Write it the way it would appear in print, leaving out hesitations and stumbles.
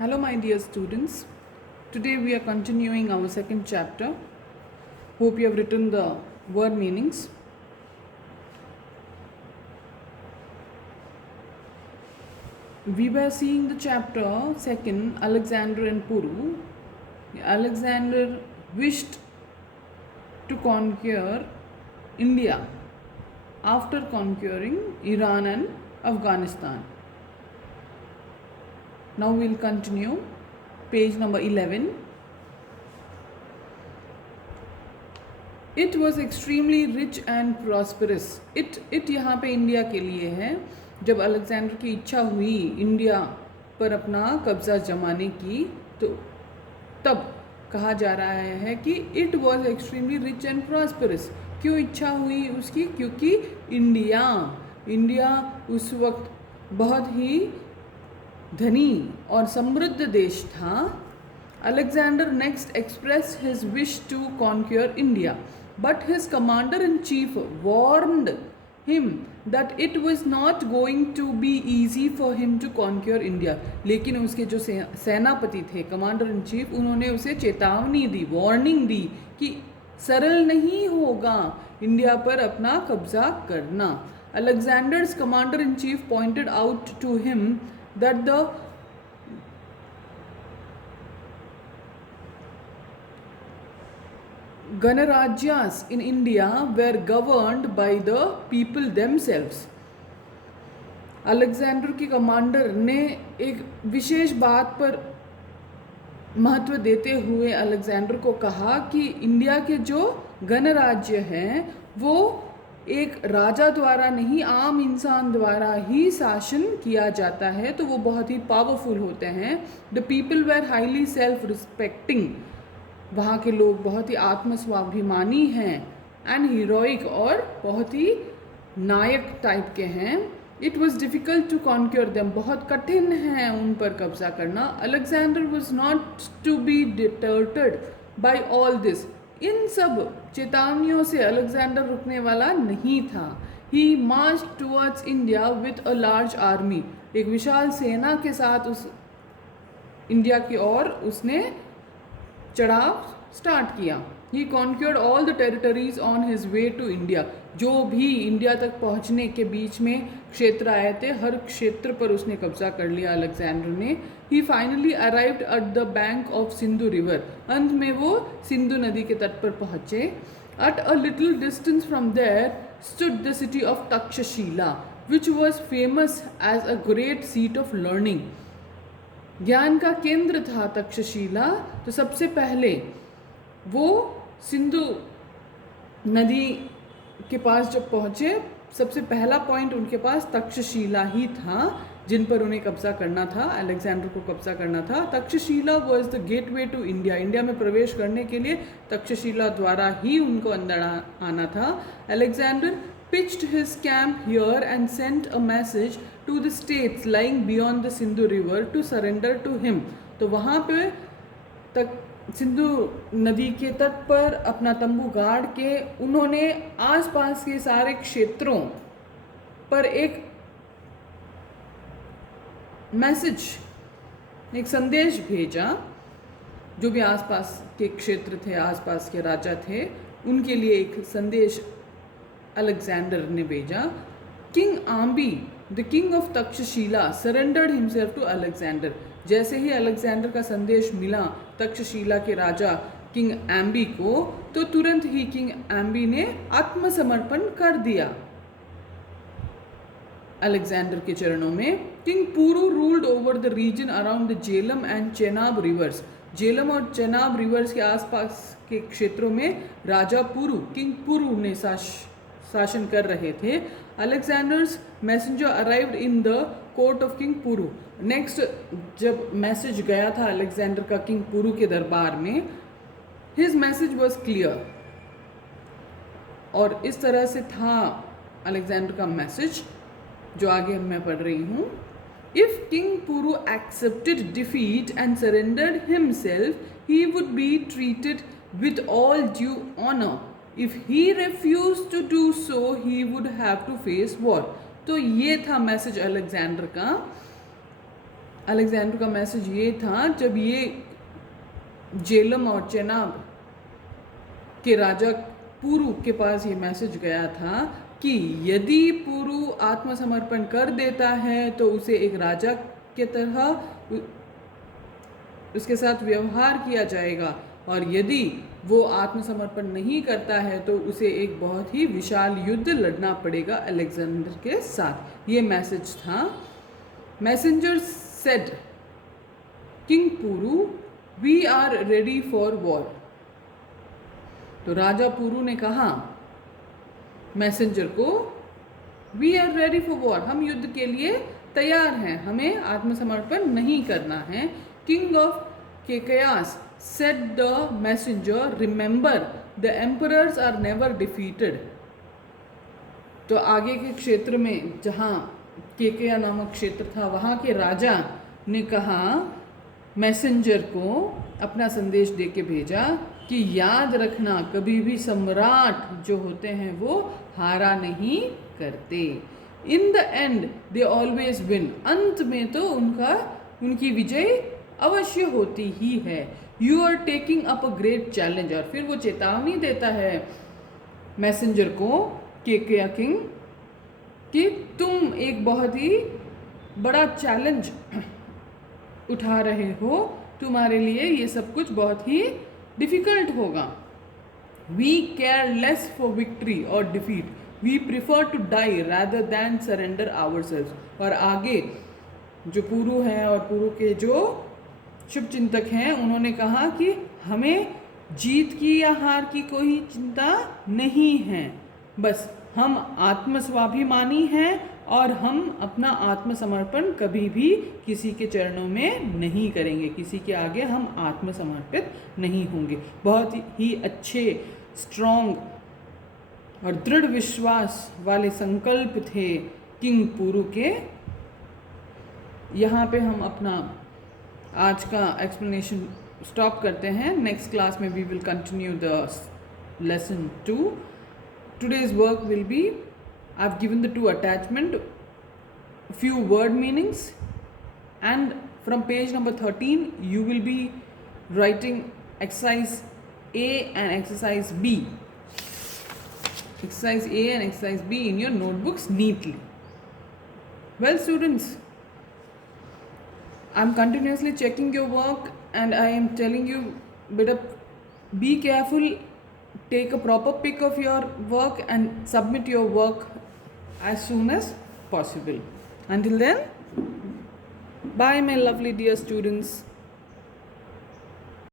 Hello, my dear students. Today we are continuing our second chapter. Hope you have written the word meanings. We were seeing the chapter second, Alexander and Puru. Alexander wished to conquer India after conquering Iran and Afghanistan. Now we'll continue. Page number 11. It was extremely rich and prosperous. It यहाँ पे India के लिए है. जब Alexander की इच्छा हुई India पर अपना कब्जा जमाने की, तो तब कहा जा रहा है कि it was extremely rich and prosperous. क्यों इच्छा हुई उसकी? क्योंकि इंडिया उस वक्त बहुत ही धनी और समृद्ध देश था. Alexander next express his wish to conquer India, but his commander in chief warned him that it was not going to be easy for him to conquer India. लेकिन उसके जो सेनापति थे, कमांडर इन चीफ, उन्होंने उसे चेतावनी दी, warning दी कि सरल नहीं होगा इंडिया पर अपना कब्जा करना. Alexander's commander in chief pointed out to him that the Ganarajas in India were governed by the people themselves. Alexander के कमांडर ने एक विशेष बात पर महत्व देते हुए अलेक्जेंडर को कहा कि इंडिया के जो गणराज्य हैं वो एक राजा द्वारा नहीं, आम इंसान द्वारा ही शासन किया जाता है, तो वो बहुत ही पावरफुल होते हैं. The people were highly self respecting. वहाँ के लोग बहुत ही आत्मस्वाभिमानी हैं. एंड हीरोइक, और बहुत ही नायक टाइप के हैं. It was difficult to conquer them. बहुत कठिन है उन पर कब्जा करना. Alexander was not to be deterred by all this. इन सब चेतावनियों से अलेक्जेंडर रुकने वाला नहीं था. He march towards India with a large army. एक विशाल सेना के साथ उस इंडिया की ओर उसने चढ़ाव स्टार्ट किया. He conquered all the territories on his way to India. जो भी इंडिया तक पहुंचने के बीच में क्षेत्र आए थे, हर क्षेत्र पर उसने कब्जा कर लिया अलेक्जेंडर ने. He finally arrived at the bank of Sindhu river. अंत में वो सिंधु नदी के तट पर पहुंचे. At a little distance from there stood the city of Takshashila, which was famous as a great seat of learning. ज्ञान का केंद्र था तक्षशिला. तो सबसे पहले वो सिंधु नदी के पास जब पहुँचे, सबसे पहला पॉइंट उनके पास तक्षशिला ही था जिन पर उन्हें कब्जा करना था, अलेक्जेंडर को कब्जा करना था. Takshashila was the gateway to India. India में प्रवेश करने के लिए तक्षशिला द्वारा ही उनको अंदर आना था. Alexander pitched his camp here and sent a message to the states lying beyond the Sindhu river to surrender to him. तो वहाँ पे तक सिंधु नदी के तट पर अपना तंबू गाड़ के उन्होंने आसपास के सारे क्षेत्रों पर एक मैसेज, एक संदेश भेजा. जो भी आसपास के क्षेत्र थे, आसपास के राजा थे, उनके लिए एक संदेश अलेक्जेंडर ने भेजा. King Ambhi, the king of Takshashila, surrendered himself to Alexander. जैसे ही अलेक्जेंडर का संदेश मिला तक्षशिला के राजा किंग एम्बी को, तो तुरंत ही किंग एम्बी ने आत्मसमर्पण कर दिया अलेक्जेंडर के चरणों में. King Puru ruled over the region around the Jhelum and Chenab reverse. Jhelum और चेनाब रिवर्स के आसपास के क्षेत्रों में राजा पुरु, किंग पुरु ने शासन कर रहे थे. Alexander's messenger arrived in the court of king Puru. Next जब मैसेज गया था अलेक्जेंडर का किंग पुरु के दरबार में, हिज मैसेज वॉज क्लियर. और इस तरह से था अलेक्जेंडर का मैसेज, जो आगे मैं पढ़ रही हूँ. If king Puru accepted defeat and surrendered himself, he would be treated with all due honour. If he refused to do so, he would have to face war. तो ये था मैसेज अलेक्जेंडर का अलेक्जेंडर का मैसेज ये था, जब ये जेलम और चेनाब के राजा पुरु के पास ये मैसेज गया था कि यदि पुरु आत्मसमर्पण कर देता है तो उसे एक राजा के तरह उसके साथ व्यवहार किया जाएगा, और यदि वो आत्मसमर्पण नहीं करता है तो उसे एक बहुत ही विशाल युद्ध लड़ना पड़ेगा अलेक्जेंडर के साथ। ये मैसेज था। Messenger said, king Puru, we are ready for war. तो राजा पुरु ने कहा मैसेंजर को, we are ready for war, हम युद्ध के लिए तैयार हैं, हमें आत्मसमर्पण नहीं करना है। King of Kekayas said the messenger, remember the emperors are never defeated. तो आगे के क्षेत्र में जहाँ केकया नामक क्षेत्र था, वहाँ के राजा ने कहा मैसेंजर को अपना संदेश दे के भेजा कि याद रखना, कभी भी सम्राट जो होते हैं वो हारा नहीं करते। In the end they always win, अंत में तो उनकी विजय अवश्य होती ही है। You are taking up a great challenge, और फिर वो चेतावनी देता है मैसेंजर को, केकया किंग, कि तुम एक बहुत ही बड़ा चैलेंज उठा रहे हो, तुम्हारे लिए ये सब कुछ बहुत ही डिफिकल्ट होगा। We care less for victory or defeat, we prefer to die rather than surrender ourselves. और आगे जो पुरु हैं और पुरु के जो शुभ चिंतक हैं, उन्होंने कहा कि हमें जीत की या हार की कोई चिंता नहीं है, बस हम आत्मस्वाभिमानी हैं और हम अपना आत्मसमर्पण कभी भी किसी के चरणों में नहीं करेंगे, किसी के आगे हम आत्मसमर्पित नहीं होंगे। बहुत ही अच्छे, स्ट्रॉन्ग और दृढ़ विश्वास वाले संकल्प थे किंग पुरु के। यहाँ पे हम अपना आज का एक्सप्लेनेशन स्टॉप करते हैं। नेक्स्ट क्लास में we will continue the lesson 2। Today's work will be, I've given the 2 attachment, few word meanings, and from page number 13 you will be writing exercise A and exercise B. Exercise A and exercise B in your notebooks neatly. Well students, I'm continuously checking your work and I am telling you, beta, be careful. Take a proper pic of your work and submit your work as soon as possible. Until then, bye my lovely dear students.